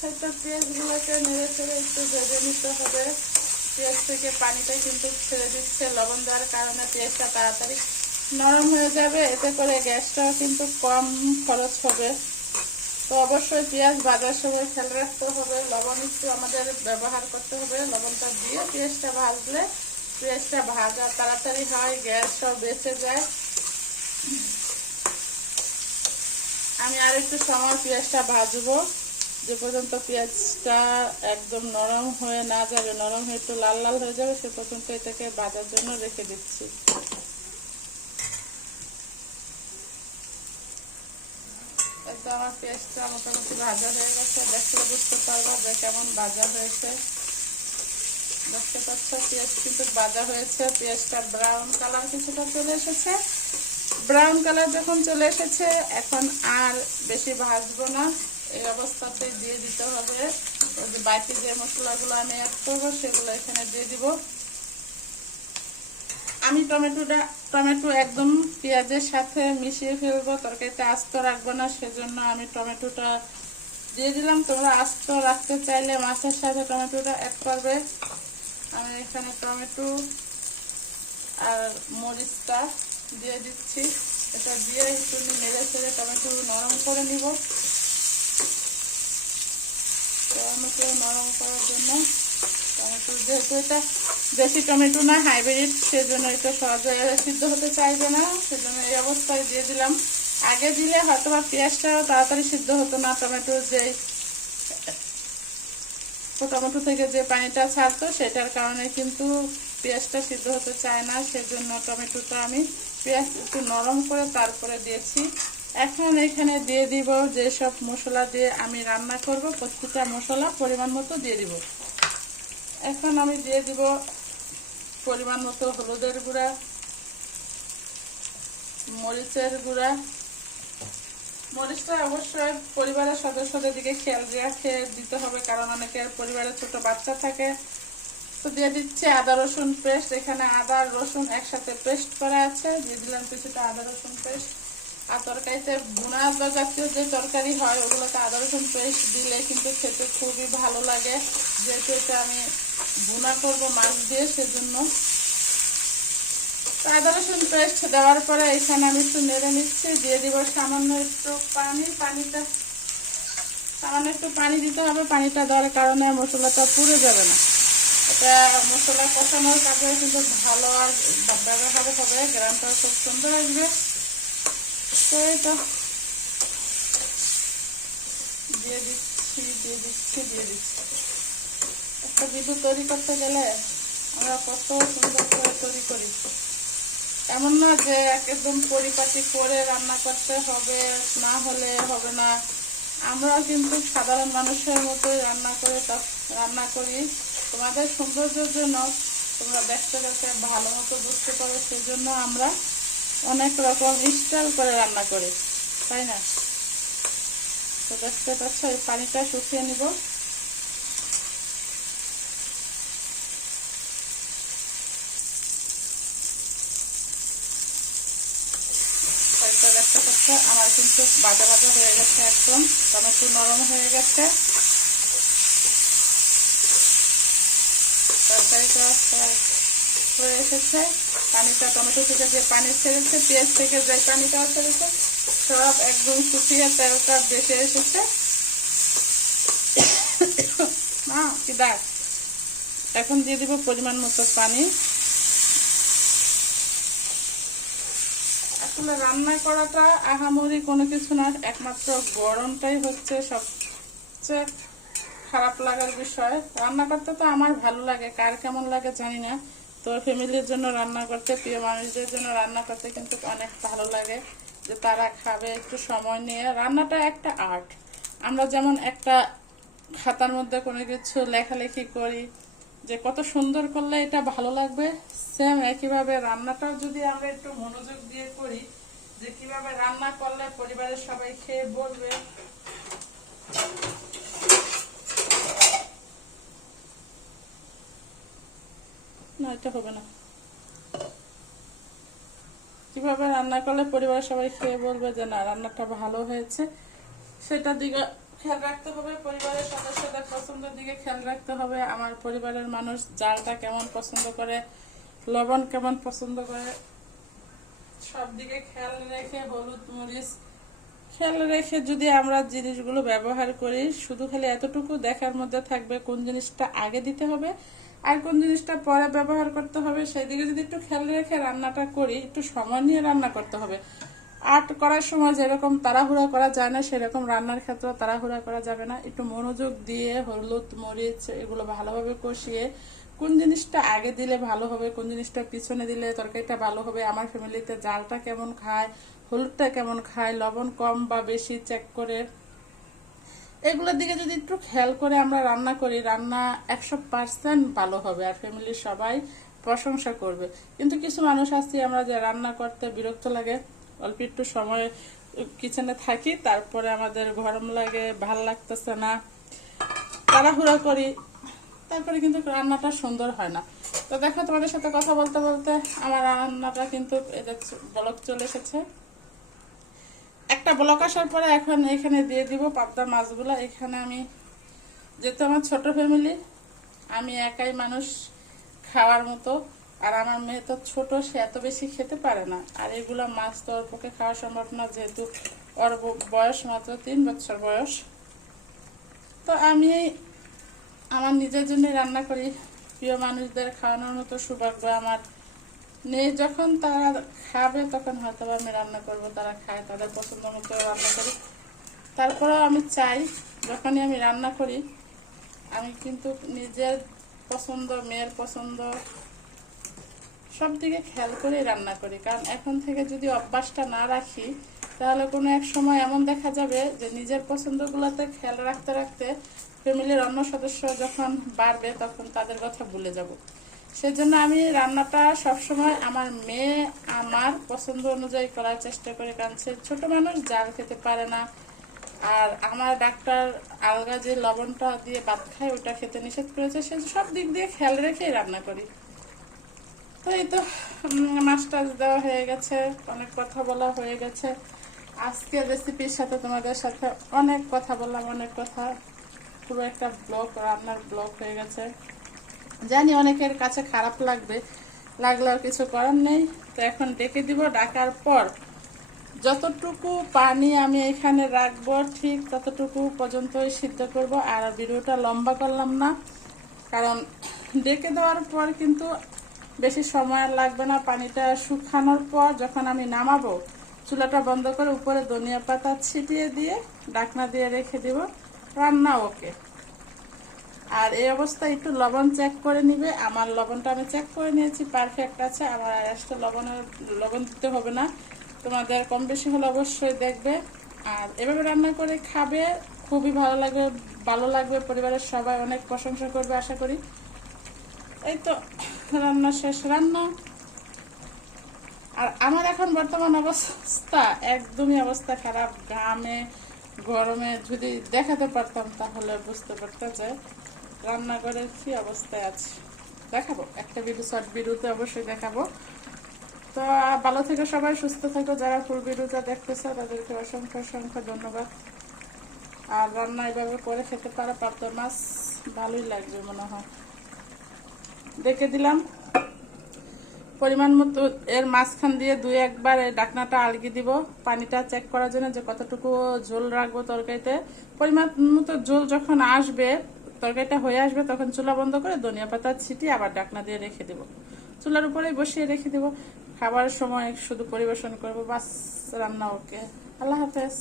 তো পেঁয়াজগুলোকে নেড়ে ছেড়ে একটু ভেজে নিতে হবে। পেঁয়াজ থেকে পানিটা কিন্তু ছেড়ে দিচ্ছে, লবণ দেওয়ার কারণে পেঁয়াজটা তাড়াতাড়ি নরম হয়ে যাবে, এতে করে গ্যাসটাও কিন্তু কম খরচ হবে। তো অবশ্যই পেঁয়াজ ভাজার সময় খেয়াল রাখতে হবে, লবণ একটু আমাদের ব্যবহার করতে হবে। লবণটা দিয়ে পেঁয়াজটা ভাজলে পেঁয়াজটা ভাজা তাড়াতাড়ি হয়, গ্যাসটাও বেঁচে যায়। আমি আর একটু সময় পেঁয়াজটা ভাজবো, যে পর্যন্ত পেঁয়াজটা একদম নরম হয়ে না যাবে, নরম হয়ে একটু লাল লাল হয়ে যাবে, সে পর্যন্ত এটাকে ভাজার জন্য রেখে দিচ্ছি। তো আমার পেঁয়াজটা মোটামুটি ভাজা হয়ে গেছে, দেখলে বুঝতে পারবো যে কেমন ভাজা হয়েছে। দেখতে পাচ্ছ পেঁয়াজ কিন্তু ভাজা হয়েছে, পেঁয়াজটা ব্রাউন কালার কিছুটা চলে এসেছে। ব্রাউন কালার যখন চলে এসেছে, এখন আর বেশি ভাজবো না, এই অবস্থাতেই দিয়ে দিতে হবে ওই যে বাকি যে মশলাগুলো আমি অ্যাড করবো সেগুলো এখানে দিয়ে দিব। আমি টমেটো একদম পেঁয়াজের সাথে মিশিয়ে ফেলবো, তরকারিতে আস্ত রাখবো না, সেজন্য আমি টমেটোটা দিয়ে দিলাম। তোমরা আস্ত রাখতে চাইলে মাছের সাথে টমেটোটা অ্যাড করবে। আমি এখানে টমেটো আর মরিচটা দিয়ে দিচ্ছি, এটা দিয়ে একটু নেড়ে ছেড়ে টমেটো নরম করে নিব। টমেটো নরম করার জন্য টমেটো, যেহেতু এটা দেশি টমেটো না হাইব্রিড, সেজন্য এটা সহজে সিদ্ধ হতে চাইবে না, সেজন্য এই অবস্থায় দিয়ে দিলাম। আগে দিলে হয়তো বা পেঁয়াজটাও তাড়াতাড়ি সিদ্ধ হতো না, টমেটোর যে টমেটো থেকে যে পানিটা ছাড়তো সেটার কারণে কিন্তু পেঁয়াজটা সিদ্ধ হতে চায় না, সেজন্য টমেটোটা আমি পেঁয়াজ একটু নরম করে তারপরে দিয়েছি। এখন এখানে দিয়ে দিব যেসব মশলা দিয়ে আমি রান্না করব, প্রত্যেকটা মশলা পরিমাণ মতো দিয়ে দিব। এখন আমি দিয়ে দিব পরিমাণ মতো হলুদের গুঁড়া, মরিচের গুঁড়া। মরিচটা অবশ্যই পরিবারের সদস্যদের দিকে খেয়াল রেখে দিতে হবে, কারণ অনেকের পরিবারে ছোট বাচ্চা থাকে। তো দিয়ে দিচ্ছি আদা রসুন পেস্ট, এখানে আদা রসুন একসাথে পেস্ট করা আছে, দিয়ে দিলাম কিছুটা আদা রসুন পেস্ট। আর তরকারিতে ভুনা জাতীয় যে তরকারি হয় ওগুলোতে আদা রসুন পেস্ট দিলে কিন্তু খেতে খুবই ভালো লাগে, যেহেতু এটা আমি ভুনা করবো মাছ দিয়ে, সেজন্য। আদা রসুন পেস্ট দেওয়ার পরে এখানে আমি একটু নেড়ে নিচ্ছি, দিয়ে দিব সামান্য একটু পানি। সামান্য একটু পানি দিতে হবে, পানিটা দেওয়ার কারণে মশলাটা পুড়ে যাবে না। এটা মশলা কষানোর কাজে কিন্তু ভালো আর ব্যবহার হবে, গ্রামটা খুব সুন্দর আসবে। তো এটা দিয়ে দিচ্ছি। একটা ভিডিও তৈরি করতে গেলে আমরা কত সুন্দর করে তৈরি করি, এমন না যে একদম পরিপাটি করে রান্না করতে হবে, না হলে হবে না। আমরাও কিন্তু সাধারণ মানুষের মতোই রান্না করি। তোমাদের সৌন্দর্যের জন্য, তোমরা দেখতে দেখতে ভালো মতো বুঝতে পারো, সেই জন্য আমরা অনেক রকম স্টাইল করে রান্না করি, তাই না? তো দেখতে পাচ্ছ এই পানিটা শুকিয়ে নিব। দেখতে পাচ্ছ আমার কিন্তু ভাজা হয়ে গেছে, একদম টমেটো নরম হয়ে গেছে, তরকারিটা হয়ে এসেছে। পানিটা টমেটো থেকে যে পানি ছেড়েছে, পেঁয়াজ থেকে যে পানিটা ছেড়েছে, সব একদম শুকিয়ে তেলটা বেশি এসেছে। না কি দেখ, এখন দিয়ে দিব পরিমাণ মতো পানি। আসলে রান্না করাটা আহামরি কোনো কিছু না, একমাত্র গরমটাই হচ্ছে সবচেয়ে খারাপ লাগার বিষয়। রান্না করতে তো আমার ভালো লাগে, কার কেমন লাগে জানি না। তো ফ্যামিলির জন্য রান্না করতে, প্রিয় মানুষদের জন্য রান্না করতে কিন্তু অনেক ভালো লাগে, যে তারা খাবে একটু সময় নিয়ে। রান্নাটা একটা আর্ট। আমরা যেমন একটা খাতার মধ্যে কোনো কিছু লেখালেখি করি যে কত সুন্দর করলে এটা ভালো লাগবে, সেম একইভাবে রান্নাটাও যদি আমরা একটু মনোযোগ দিয়ে করি, যে কিভাবে রান্না করলে পরিবারের সবাই খেয়ে বলবে। না, এটা হবে না। কিভাবে রান্না করলে পরিবারের সবাই খেয়ে বলবে যে না রান্নাটা ভালো হয়েছে, সেটা দিকে খেয়াল রাখতে হবে, পরিবারের সদস্যদের পছন্দের দিকে খেয়াল রাখতে হবে। আমার পরিবারের মানুষ জালটা কেমন পছন্দ করে, লবণ কেমন পছন্দ করে, সব দিকে খেয়াল রেখে, হলুদ মরিচ খেয়াল রেখে যদি আমরা জিনিসগুলো ব্যবহার করি, শুধু খালি এতটুকু দেখার মধ্যে থাকবে কোন জিনিসটা আগে দিতে হবে আর কোন জিনিসটা পরে ব্যবহার করতে হবে, সেই দিকে যদি একটু খেয়াল রেখে রান্নাটা করি, একটু সময় নিয়ে রান্না করতে হবে। আর্ট করার সময় যেরকম তাড়াহুড়া করা যায় না, সেরকম রান্নার ক্ষেত্রেও তাড়াহুড়া করা যাবে না। একটু মনোযোগ দিয়ে হলুদ মরিচ এগুলো ভালোভাবে কষিয়ে কোন জিনিসটা আগে দিলে ভালো হবে, কোন জিনিসটা পিছনে দিলে তরকারিটা ভালো হবে, আমার ফ্যামিলিতে জালটা কেমন খায়, হলুদটা কেমন খায়, লবণ কম বা বেশি চেক করে, এগুলোর দিকে যদি একটু খেয়াল করে আমরা রান্না করি, রান্না 100% ভালো হবে আর ফ্যামিলির সবাই প্রশংসা করবে। কিন্তু কিছু মানুষ আছি আমরা যে রান্না করতে বিরক্ত লাগে, অল্প একটু সময় কিচেনে থাকি, তারপরে আমাদের গরম লাগে, ভাল লাগতেছে না, তাড়াহুড়া করি, তারপরে কিন্তু রান্নাটা সুন্দর হয় না। তো দেখো, তোমাদের সাথে কথা বলতে বলতে আমার রান্নাটা কিন্তু ব্লক চলে এসেছে। একটা ব্লক আসার পরে এখন এখানে দিয়ে দিব পাবদা মাছগুলো। এখানে আমি, যেহেতু আমার ছোট ফ্যামিলি, আমি একাই মানুষ খাওয়ার মতো, আর আমার মেয়ে তো ছোট, সে এত বেশি খেতে পারে না, আর এগুলো মাছ তো ওর পক্ষে খাওয়া সম্ভব না, যেহেতু ওর বয়স মাত্র 3 বছর বয়স। তো আমি আমার নিজের জন্যই রান্না করি, প্রিয় মানুষদের খাওয়ানোর মতো সৌভাগ্য আমার নেই। যখন তারা খাবে তখন হয়তো আমি রান্না করব, তারা খায়, তাদের পছন্দ মতো রান্না করি। তারপরেও আমি চাই, যখনই আমি রান্না করি, আমি কিন্তু নিজের পছন্দ, মেয়ের পছন্দ সব দিকে খেয়াল করে রান্না করি। কারণ এখন থেকে যদি অভ্যাসটা না রাখি, তাহলে কোনো এক সময় এমন দেখা যাবে যে নিজের পছন্দগুলোতে খেয়াল রাখতে রাখতে ফ্যামিলির অন্য সদস্য যখন বাড়বে, তখন তাদের কথা ভুলে যাব। সেজন্য আমি রান্নাটা সবসময় আমার মেয়ে আমার পছন্দ অনুযায়ী করার চেষ্টা করি। কারণ সে ছোট মানুষ, জাল খেতে পারে না, আর আমার ডাক্তার আলগা যে লবণটা দিয়ে ভাত খায় ওটা খেতে নিষেধ করেছে। সে সব দিক দিয়ে খেয়াল রেখেই রান্না করি। তো এই তো মাছ টাছ দেওয়া হয়ে গেছে, অনেক কথা বলা হয়ে গেছে। আজকের রেসিপির সাথে তোমাদের সাথে অনেক কথা বললাম, অনেক কথা, পুরো একটা ব্লগ, রান্নার ব্লগ হয়ে গেছে। জানি অনেকের কাছে খারাপ লাগবে, লাগলে আর কিছু করার নেই। তো এখন ডেকে দিব, ডাকার পর যতটুকু পানি আমি এখানে রাখবো ঠিক ততটুকু পর্যন্তই সিদ্ধ করব। আর ভিডিওটা লম্বা করলাম না, কারণ ডেকে দেওয়ার পর কিন্তু বেশি সময় লাগবে না। পানিটা শুকানোর পর যখন আমি নামাবো, চুলাটা বন্ধ করে উপরে ধনিয়া পাতা ছিটিয়ে দিয়ে ঢাকনা দিয়ে রেখে দিব, রান্না ওকে। আর এই অবস্থায় একটু লবণ চেক করে নিবে। আমার লবণটা আমি চেক করে নিয়েছি, পারফেক্ট আছে। আমার আর এক্সট্রা লবণ দিতে হবে না। তোমাদের কম বেশি হলে অবশ্যই দেখবে, আর এভাবে রান্না করে খাবে, খুবই ভালো লাগবে। পরিবারের সবাই অনেক প্রশংসা করবে আশা করি। এই তো রান্না শেষ, রান্না। আর আমার এখন বর্তমান অবস্থা একদমই অবস্থা খারাপ, ঘামে গরমে। যদি দেখাতে পারতাম তাহলে বুঝতে পারতাম যে রান্নাঘরের কি অবস্থায় আছে। দেখাবো একটা শর্ট ভিডিওতে অবশ্যই দেখাবো। তো ভালো থেকো সবাই, সুস্থ থেকো। যারা ফুল ভিডিওটা দেখতেছে তাদেরকে অসংখ্য অসংখ্য ধন্যবাদ। আর রান্না এভাবে করে খেতে পারো, পাবদা মাছ ভালোই লাগবে মনে হয়। দেখে দিলাম পরিমাণ মতো, এর মাঝখান দিয়ে 2-1 বার এই ঢাকনাটা আলগি দিব পানিটা চেক করার জন্য যে কতটুকু ঝোল রাখবো তরকারিতে। পরিমাণ মতো ঝোল যখন আসবে, তরকারিটা হয়ে আসবে, তখন চুলা বন্ধ করে ধনিয়া পাতা ছিটিয়ে আবার ঢাকনা দিয়ে রেখে দেব। চুলার উপরেই বসিয়ে রেখে দেব। খাবার সময় শুধু পরিবেশন করবো, বাস রান্না ওকে। আল্লাহ হাফেজ।